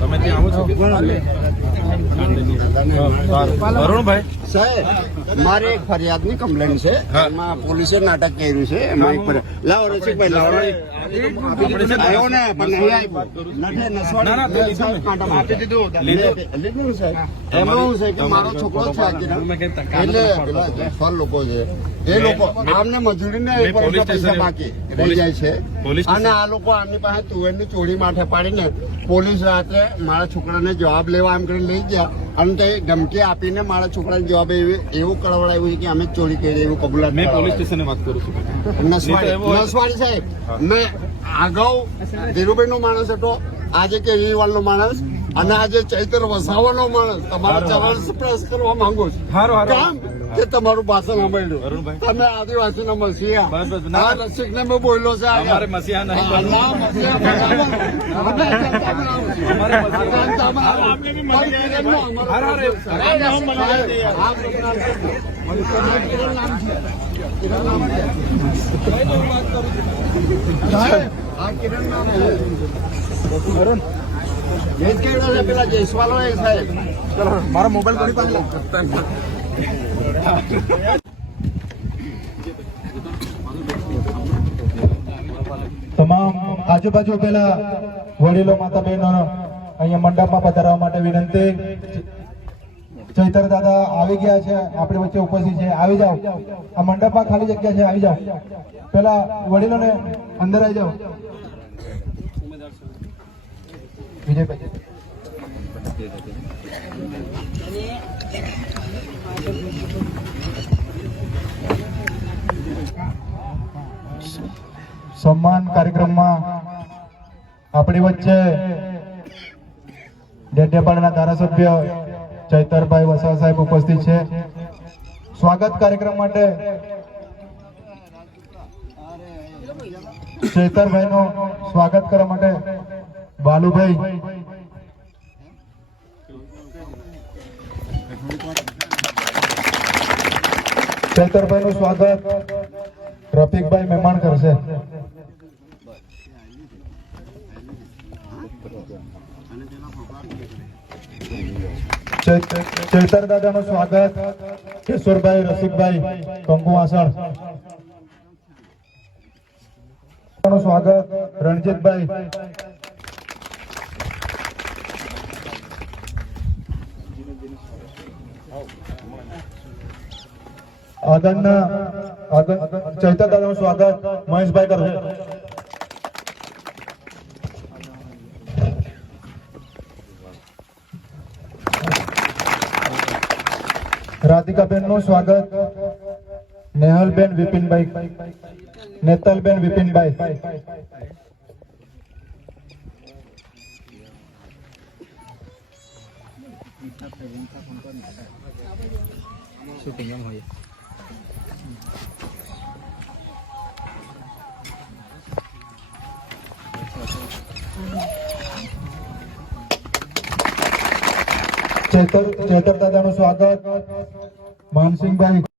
તમે ત્યાં આવો છો વરુણભાઈ સાહેબ, મારે એક ફરિયાદની કમ્પ્લેન છે. એમાં પોલીસે નાટક કર્યું છે. એમાં એક લાવો રસિકભાઈ લાવો આવ્યો ને પણ નહીં આપ્યો. લીધું સાહેબ. એમાં શું છે કે મારો છોકરો છે એટલે પેલા જસવાલ લોકો છે એ લોકો આમને મજૂરીને પૈસા બાકી રહી જાય છે અને આ લોકો આમની પાસે તુવેરની ચોરી માથે પાડીને પોલીસ રાત્રે મારા છોકરાને જવાબ લેવા એમ કરીને લઈ ગયા અને તે ધમકી આપીને મારા છોકરાને જવાબ એવું કળવડાવ્યું છે કે અમે ચોરી કરી એવું કબૂલાત. મેં પોલીસ સ્ટેશને વાત કરું છું. નસવાડી સાહેબ, મેં અગાઉ ધીરુભાઈ નો માણસ હતો, આજે કેજરીવાલ નો માણસ અને આજે ચૈતર વસાવાનો માણસ તમારા ચરણ પ્રેસ કરવા માંગુ છું. કામ કે તમારું ભાષણ સાંભળ્યું તમે આદિવાસી ના મસીહા રસિક ને મેં બોલ્યો છે. પેલા જયસ્વાલ હોય સાહેબ, મારો મોબાઈલ કરી પાસે તમામ આજુબાજુ પેલા વડીલો માતા બહેનો અહીંયા મંડપમાં પધારવા માટે વિનંતી. ચૈતર દાદા આવી ગયા છે, આપણી વચ્ચે ઉપસ્થિત છે. આવી જાઓ, આ મંડપમાં ખાલી જગ્યા છે, આવી જાઓ. પેલા વડીલોને અંદર આવી જાઓ. વિજયભાઈ સન્માન કાર્યક્રમમાં આપણી વચ્ચે ડેડિયાપાડાના ધારાસભ્ય ચૈતરભાઈ વસાવા સાહેબ ઉપસ્થિત છે. સ્વાગત કાર્યક્રમ માટે ચૈતરભાઈ નું સ્વાગત કરવા માટે બાલુભાઈ ચૈતરભાઈ નું સ્વાગત રફીકભાઈ મહેમાન કરશે. ચૈતર દાદા નું સ્વાગત કેશોરભાઈ રસિકભાઈ કંકુવાસણ નું સ્વાગત રણજીતભાઈ ચૈતર દાદા નું સ્વાગત મહેશભાઈ કરશે. રાધિકાબેન નું સ્વાગત નેહલબેન વિપિનભાઈ, નેતલબેન વિપિનભાઈ. ચૈતર દાદા નું સ્વાગત માનસિંહભાઈ.